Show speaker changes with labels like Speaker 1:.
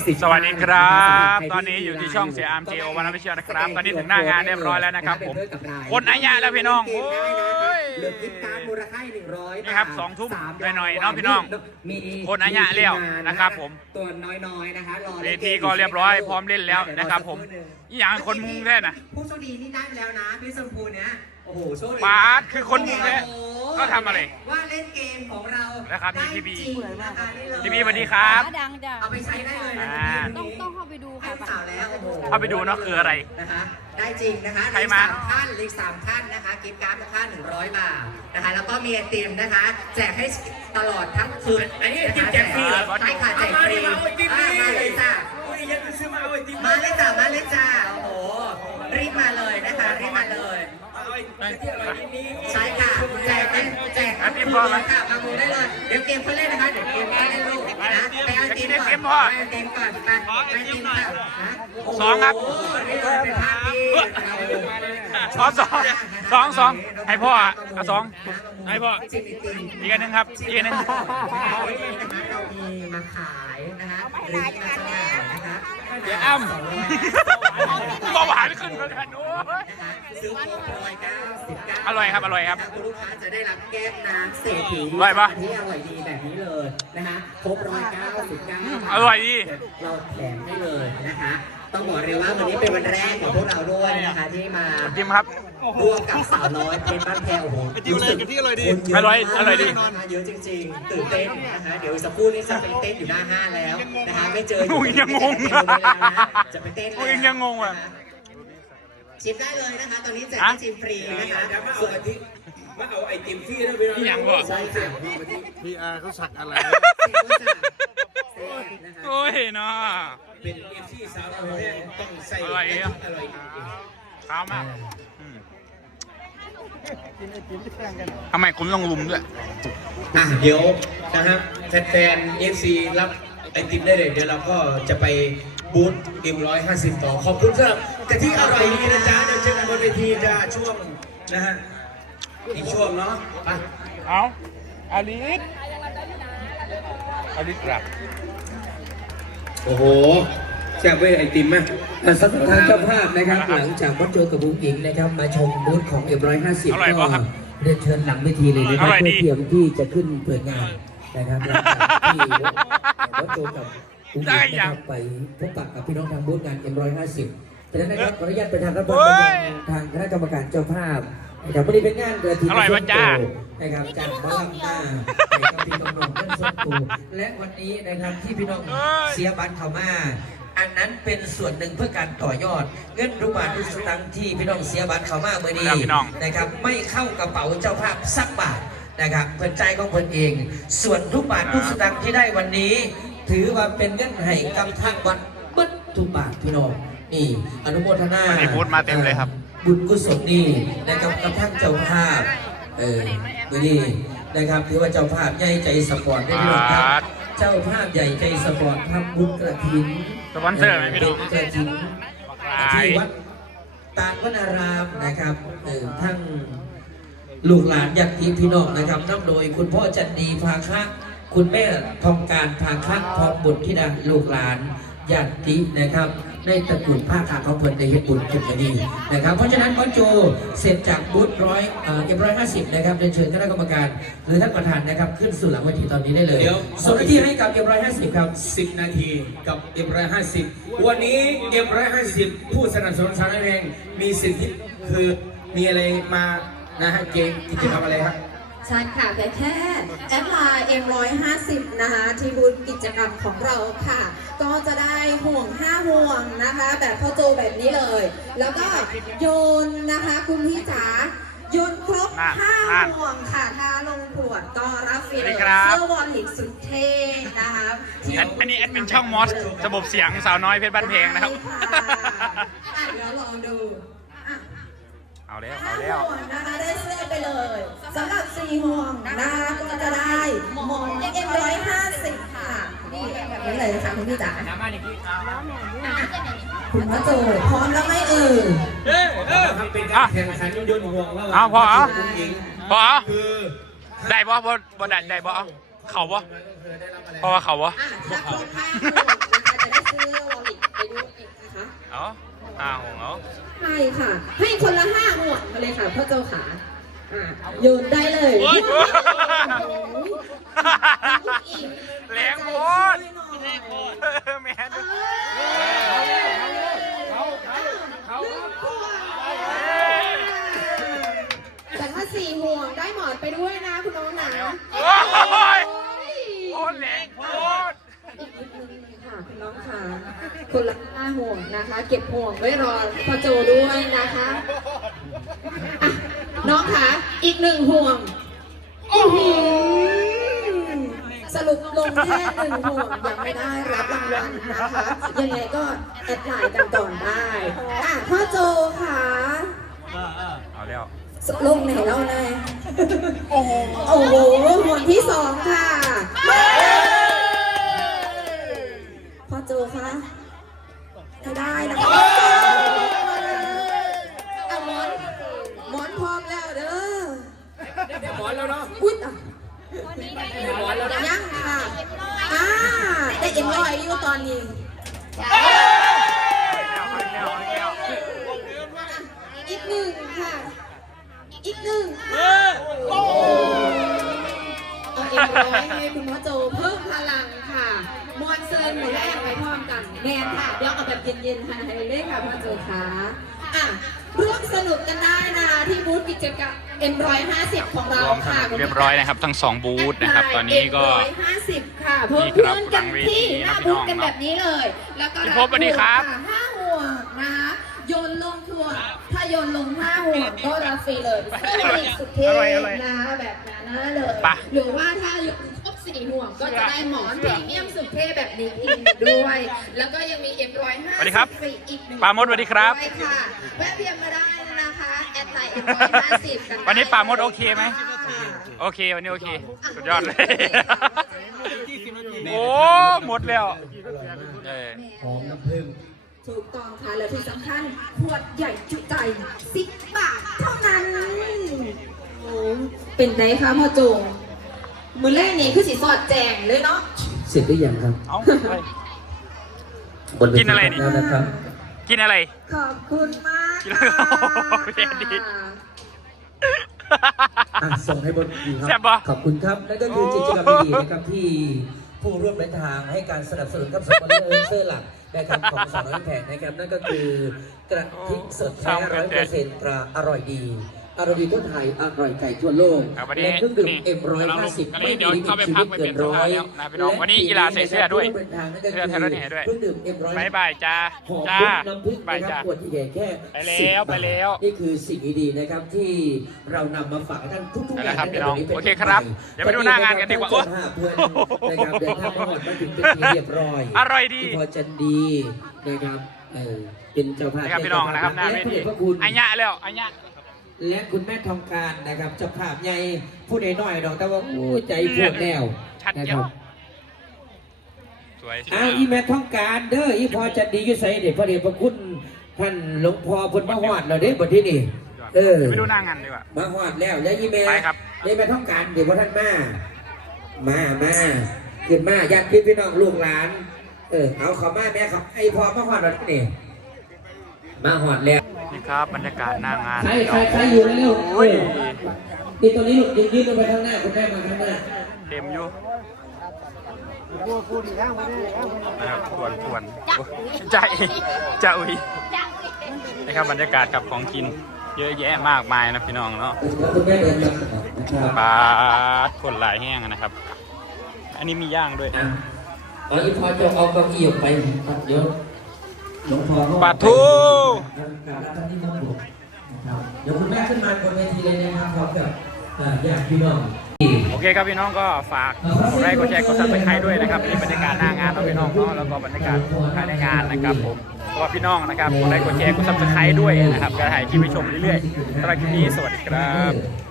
Speaker 1: สวัสดีครับตอนนี้อยู่ที่ช่องเสียอาร์มจีโอวันนับเชียวนะครับตอนนี้ถึงหน้างานเรียบร้อยแล้วนะครับผมคนอายะแล้วพี่น้องโอ้ย
Speaker 2: เหลือกิฟต์การ์ดมูลค่า100
Speaker 1: นี่ครับ2 ทุ่มหน่อยๆเนาะพี่น้องคนอายะเลี้ยวนะครับผม
Speaker 2: ตัวน้อยๆนะคะรอ
Speaker 1: เวทีก็เรียบร้อยพร้อมเล่นแล้วนะครับผมนี่อย่างคนมุงแท้น่ะ
Speaker 2: ผู้โชคดีนี่ได้แล้วนะพี่สมพูเนี้ยโอ้โหโชคดี
Speaker 1: ปาดคือคนมุงแท้ก็ทำอะไร
Speaker 2: ว่าเล่นเกมของเรา
Speaker 1: นะครับมี
Speaker 2: ได้
Speaker 1: ทีวี
Speaker 2: จริงนะคะนี่เลย
Speaker 1: ทีวีสวัสดีครับ
Speaker 3: ดังจ้ะ
Speaker 2: เอาไปใช้ได้เลยนะ
Speaker 3: ต้องเข้าไปดู
Speaker 2: ให้
Speaker 3: ค่ะ
Speaker 2: สาวแล้วโอ้โห
Speaker 1: เข้าไปดูเนาะคืออะไร
Speaker 2: นะคะได้จริงนะคะ
Speaker 1: ใครมา
Speaker 2: เหลือสามท่านนะคะกิฟต์การ์ดมูลค่า100 บาทนะคะแล้วก็มีไอติมนะคะแจกให้ตลอดทั้งคืนอันนี้ไอติมแจกฟรีเหรอใช่ค่ะแจกฟรีมาเลยจ้ามาเลยจ้ามาเลยจ้าโอ้โหรีบมาเลยนะคะรีบมาเลยใช่ค่ะแจกทั้งคืนเลยค่ะมามูได้เลยเดี๋ยวเกมเขาเล่นนะคะเดี๋ยวเกมเขาเล่นลูกนะไปเอาไอติมก่อนไปเอาไอติมก่อนไปไอติมค่ะ
Speaker 1: สองครับ
Speaker 2: นี่เลยเป็นภาพที่
Speaker 1: สองให้พ่ออ่ะเอาสองให้พ่ออีกอันหนึงครับอีกอันหนึง
Speaker 2: เรามีมาขายนะคะหรือมาจำหน่ายนะคะ
Speaker 1: เดี๋ยวอ้ำเบาหวานขึ้นแล้วกันโอ้ย
Speaker 2: ซื้อ199
Speaker 1: อร่อยครับอร่อยครับ
Speaker 2: คุณลูกค้าจะได้รับแก้วน้ำเศรษฐี
Speaker 1: อร่อยปะ
Speaker 2: ที่อร่อยดีแบบนี้เลยนะคะครบ199
Speaker 1: อร่อยดี
Speaker 2: เราแถมให้เลยนะคะ ต้องบอกเลยว่าวันนี้เป็นวันแรกของพวกเราด้วยนะคะที่มา
Speaker 1: จิ้มครับ
Speaker 2: ร่วมกับสาวน้อยเป็นบ้านแพรโอ้โหรู้สึกคนเยอะ
Speaker 1: อร่อยดี
Speaker 2: นะคะเยอะจริงๆ ตื่นเต้นนะคะเดี๋ยวอีกสักครู่นี้จะไปเต้นอยู่หน้าห้างแล้วนะคะไม่เจอ
Speaker 1: กูยังงง
Speaker 2: จะไปเต้น
Speaker 1: กูยังงงว่ะ
Speaker 2: ชิมได้เลยนะคะตอนนี้แจกให้ชิมฟรีนะคะส่วนที่
Speaker 4: มาเอาไอติมฟรีนะพี่น้อง
Speaker 1: นี่ยังบ่
Speaker 2: ใช่ค่ะ
Speaker 4: พี่อาเขาสักอะไร
Speaker 1: โอ้ยเนาะ
Speaker 4: เป็นเอฟซีสาวน้อยต้องใส่
Speaker 1: อร่อยดีอ่ะ
Speaker 4: อร่อยดี
Speaker 1: ข้าวมากทำไมคุณต้องลุมด้วย
Speaker 4: เดี๋ยวนะฮะแฟนๆเอฟซีรับไอติมได้เลยเดี๋ยวเราก็จะไปบูธM150ต่อขอบคุณสำหรับแต่ที่อร่อยดีนะจ๊ะเดี๋ยวเจอกันบนเวทีจะช่วงนะฮะอีกช่วงเนาะไป
Speaker 1: เอาอาลิสกลับ
Speaker 4: โอ้โหแซ่บเว้ยไอติมไหม
Speaker 5: สำหรับทางเจ้าภาพนะครับหลังจากวัดโจกับบุ้งอิงนะครับมาชมบูธของM150
Speaker 1: อร่อย
Speaker 5: ก็
Speaker 1: ปะครับ
Speaker 5: เรียนเชิญหลังเวทีเลยนะครับ
Speaker 1: อร่อย
Speaker 5: เพื่
Speaker 1: ดี
Speaker 5: อเตรียมที่จะขึ้นเปิดงานนะครับหลังจากที่วัดโจกับบุ้งอิงนะครับไปพบปะกับพี่น้องทางบูธงาน M150 ดังนั้นนะครับขออนุญาตประธานรับรองไปยังทางคณะกรรมการเจ้าภาพนะครับวันนี้เป็นงานเกิดที่
Speaker 1: อร่อยปะจ้า
Speaker 5: นะครับจากหมอลำหน้านะครับพี่น้องๆเพื่อนสดตูและวันนี้นะครับที่พี่น้องเสียบัตรเข้ามา อันนั้นเป็นส่วนหนึ่งเพื่อการต่อยอด เงินรูปบาทรูปสตังค์ที่พี่น้องเสียบัตรเข้ามาเมื่อนี้
Speaker 1: ครับพี่น้อง
Speaker 5: นะครับไม่เข้ากระเป๋าเจ้าภาพสักบาทนะครับเพื่อนใจของเพื่อนเอง ส่วนทุกบาททุกสตังค์ที่ได้วันนี้ ถือว่าเป็นเงินให้กับทางวัดเบิดทุกบาทพี่น้องนี่อนุโมทนา
Speaker 1: วันนี้บูธมาเต็มเลยครับ
Speaker 5: บุญกุศลนี่นะครับกับท่านเจ้าภาพมื่อนี้นะครับถือว่าเจ้าภาพใหญ่ใจสปอร์ตได้ด้วยครับ เจ้าภาพใหญ่ใจสปอร์ตทำบุญกระถิน
Speaker 1: สปอนเซอร์ไหมพี่น้อง
Speaker 5: กระถิน
Speaker 1: หลาย
Speaker 5: ที่วัดตากวนารามนะครับทั้งลูกหลานญาติพี่น้องนะครับนำโดยคุณพ่อจันดีภาคะคุณแม่ทองการภาคะพร้อมบุตรธิดาลูกหลานญาตินะครับในตระกูลภาคขาของเพิ่นในเฮ็ดบุญทุกคดีนะครับเพราะฉะนั้นก็โจเสร็จจากบูธM150นะครับเรียนเชิญคณะกรรมการหรือท่านประธานนะครับขึ้นสู่หลังเวทีตอนนี้ได้เลยส่งที่ให้กับM150ครับ
Speaker 4: 10 นาทีกับ M150 วันนี้ M150 ผู้สนับสนุนสารแรงมีสิทธิคือมีอะไรมานะฮะเกมกิจกรรมอะไรครับ
Speaker 6: ใช่ค่ะแต่แค่แอดไลน์ M150 นะคะที่บูธกิจกรรมของเราค่ะ ก็จะได้ห่วง5ห่วงนะคะแบบพ่อโจแบบนี้เลย แล้วก็โยนนะคะคุณพี่จ๋าโยนครบ5ห่วงค่ะถ้าลงขวดก็รับฟรีเลยเสื้อวอลลิกสุดเท่นะคะที่
Speaker 1: อันนี้แอดมินช่องมอสระบบเสียงสาวน้อยเพชรบ้านเพลงนะครับ
Speaker 6: เดี๋ยวลองดู
Speaker 1: เอาแล้ว
Speaker 6: ห้า
Speaker 1: เอาแล้ว
Speaker 6: ห่วงนะคะได้เสื้อไปเลยสำหรับ4ห่วงนะคะก็จะได้หมอนM150ค่ะนี่แบบนี้เลยค่ะคุณพี่จ๋าคุณพระโจพร้อมแล้วไหม
Speaker 4: ทำเป็นการแข่งขันโยนห่วงแล้ว
Speaker 1: เอาพอเอา
Speaker 4: ผู้หญิง
Speaker 1: พอเอา
Speaker 4: คือ
Speaker 1: ได้บ่ได้บ่เอาเข่าบ่เพราะว่าเข่าบ่
Speaker 6: ถ้าครบ5ห่วงนะคะจะได้เสื้อใช่ค่ะ ให้คนละ5ห่วงมาเลยค่ะพ่อโจขาโยนได้เลย
Speaker 1: แรงโคตรแม่ดู
Speaker 6: แต่ถ้า4ห่วงได้หมอนไปด้วยนะคุณน้องนะ
Speaker 1: โอ้ยโคตรแรงโคตร
Speaker 6: อีกนิดนึงค่ะคุณน้องค่ะคนละ5ห่วงนะคะ เก็บห่วงไว้รอพ่อโจด้วยนะคะอ่ะน้องคะอีก1ห่วงสรุปลงแค่1ห่วงยังไม่ได้รับรางวัลนะคะยังไงก็แอดไลน์กันก่อนได้พ่อโจค่ะ
Speaker 1: เอาแล้ว
Speaker 6: ลงไหนแล้วนายโอ้โหห่วงที่2ค่ะพ่อโจคะถ้าได้นะคะเอาหมอนพร้อมแล้วเด้อหมอนแล้วเนาะอุ้ยหมอนแล้วยังค่ะได้เอ็มร้อยอยู่ตอนนี้อีก1ค่ะอีก1เอาเอ็มร้อยให้คุณพ่อโจเพิ่มพลังค่ะมวนเซินหมูแรกไปพร้อมกันแมนค่ะเดี๋ยวเอาแบบเย็นๆให้เลยค่ะพ่อโจค่ะร่วมสนุกกันได้นะที่บูธกิจกรรม M150 ของเราค่ะ
Speaker 1: เรียบร้อยนะครับทั้ง2บูธนะครับตอนนี้ก็
Speaker 6: M150 ค่ะเพิ่มเพื่อนกันที่หน้าบูธกันแบบนี้เลย แล้วก็
Speaker 1: พี่พบสวัสดีครับ
Speaker 6: 5ห่วงนะคะโยนลงห่วงถ้าโยนลง5ห่วงก็รับฟรีเลยสุดเท่นะแบบนั้นเลยหรือว่าถ้าครบ4ห่วงก็จะได้หมอนพรีเมียมสุดเท่แบบนี้อีกด้วย แล้วก็ยังมี M150
Speaker 1: สวัสดีครับ
Speaker 6: อีก1
Speaker 1: ปาโมดสวัสดีครับ
Speaker 6: ค่ะแวะเวียนมาได้นะคะแอดไลน์ M150 กัน
Speaker 1: วันนี้ปาโมดโอเคไหมโอเควันนี้โอเคสุดยอดเลยโอ้หมดแล้ว
Speaker 4: หอมน้ำผึ้ง
Speaker 6: ถูกต้องค่ะและที่สำคัญขวดใหญ่จุใจ10 บาทเท่านั้นโอ้เป็นไงคะพ่อโจมือแรกนี่คือสีสอดแจงเลยเนาะ
Speaker 5: เสร็จหรือยังครับ
Speaker 1: เอา
Speaker 5: บนเวที
Speaker 1: กินอะไรนี่
Speaker 5: แล้วนะครับ
Speaker 1: กินอะไร
Speaker 6: ขอบคุณมาก
Speaker 1: กินอะไรโอ้โหเรียนดี
Speaker 5: ส่งให้บนดีค
Speaker 1: แซ่
Speaker 5: รับ
Speaker 1: ปะ
Speaker 5: ขอบคุณครับนั่นก็คือกิจกรรมดีๆนะครับที่ผู้ร่วมเดินทางให้การสนับสนุนกับสปอนเซอร์หลักนะครับของสอนแผงนะครับนั่นก็คือกระทิสดแท้100%ตราอร่อยดีอร่อยดีทั่วไทยอร่อยไก่ทั่วโลก
Speaker 1: ครับวันนี้
Speaker 5: และเครื่องดื่ม
Speaker 1: นี่
Speaker 5: M150 ไม่มี
Speaker 1: เดี๋ยว
Speaker 5: ลิมิ
Speaker 1: เข้า
Speaker 5: ต
Speaker 1: ไป
Speaker 5: ชี
Speaker 1: พั
Speaker 5: วิ
Speaker 1: ก
Speaker 5: ต
Speaker 1: ไป
Speaker 5: เกิ
Speaker 1: เปลี่ย
Speaker 5: น
Speaker 1: น
Speaker 5: ร้อย
Speaker 1: เสื้อแล้วนะพี่น้องวันนี้กีฬาใส่เสื้อด้วย เสื้อไทยรัฐแห่ด้วย
Speaker 5: เครื่องดื่ม M150
Speaker 1: บายจ้า
Speaker 5: หอม
Speaker 1: จ้า
Speaker 5: น้ำผึ้ง
Speaker 1: บาย
Speaker 5: นะค
Speaker 1: จ้า
Speaker 5: รับขวดที่ใหญ่แค่
Speaker 1: ไปแล้ว
Speaker 5: 10
Speaker 1: ไปแล้ว
Speaker 5: นี่คือสิ่งดีๆนะครับที่เรานำมาฝากท่านทุกๆ
Speaker 1: ไป
Speaker 5: งา
Speaker 1: แล้ว
Speaker 5: น
Speaker 1: ครับพี่น้อง
Speaker 5: ใวั
Speaker 1: โอเคครับเดี๋ยวไปดูหน้างานกันดีกว่า
Speaker 5: โอ้เพื่อนนะครับเดินทางมาหอดมาถึงเป็นที่เรียบร้อย
Speaker 1: อร่อยดี
Speaker 5: พี่พอจันดีนะครับเป็นเจ้าภาพ
Speaker 1: นะครับพี่น้องนะครับหน้าเว
Speaker 5: และผู้
Speaker 1: ที
Speaker 5: เดชพระคุณ
Speaker 1: อัญญะแล้วอัญญะ
Speaker 5: และคุณแม่ทองการนะครับเจ้าภาพใหญ่ผู้ใดน้อยดอกแต่ว่าอู้ใจพวกแนว
Speaker 1: ชัด
Speaker 5: นะ
Speaker 1: เจี
Speaker 5: ค
Speaker 1: ยว
Speaker 5: รับ
Speaker 1: สวย
Speaker 5: อีแม่ทองการเด้ออีพอจันดีอยู่ไสเด็จพระเดชพระคุณท่านหลวงพ่อพุทธมหอดเราเด้บทที่นี่
Speaker 1: ไปดูหน้างานดีกว่า
Speaker 5: มาหอดแล้วแล้วอีแม่
Speaker 1: ไปครับ
Speaker 5: อีแม่ทองการเดี๋ยวพระท่านมาขึ้นมาญาติพี่น้องลูกหลานเอาเขามาแม่ครับไอพอมาหอดเราที่นี่มาหอดแล้ว
Speaker 1: นี่ครับบรรยากาศหน้างาน
Speaker 5: ใครอยู่เร็ว
Speaker 1: โอ้ย
Speaker 5: นี่ตัวนี้ลูกยืนไปข้างหน้าคุณแม่มาข้างหน้า
Speaker 1: เต็มอยู่นะครับทวนใจอุ้ยนี่ครับบรรยากาศกับของกินเยอะแยะมากมายนะพี่น้องเนาะ
Speaker 5: คุณแม่เดินมานะครับ
Speaker 1: ปลาคนหลายแห้งนะครับ อันนี้มีย่างด้วย
Speaker 5: อีพอจะเอาเก้าอี้ออกไปครับเดี๋ยวหลวงพ่อเขา
Speaker 1: ปลาทู
Speaker 5: เดี๋ยวคุณแม่ขึ้นมาบนเวทีเลยนะครับพร้อมกับญาติพี่น้อง
Speaker 1: โอเคครับพี่น้องก็ฝากกดไลค์กดแชร์กดซับสไครต์ด้วยนะครับนี่บรรยากาศหน้างานของพี่น้องเนาะแล้วก็บรรยากาศภายในงานนะครับผมก็พี่น้องนะครับกดไลค์กดแชร์กดซับสไครต์ด้วยนะครับก็ถ่ายคลิปไปชมเรื่อยๆสำหรับคลิปนี้สวัสดีครับ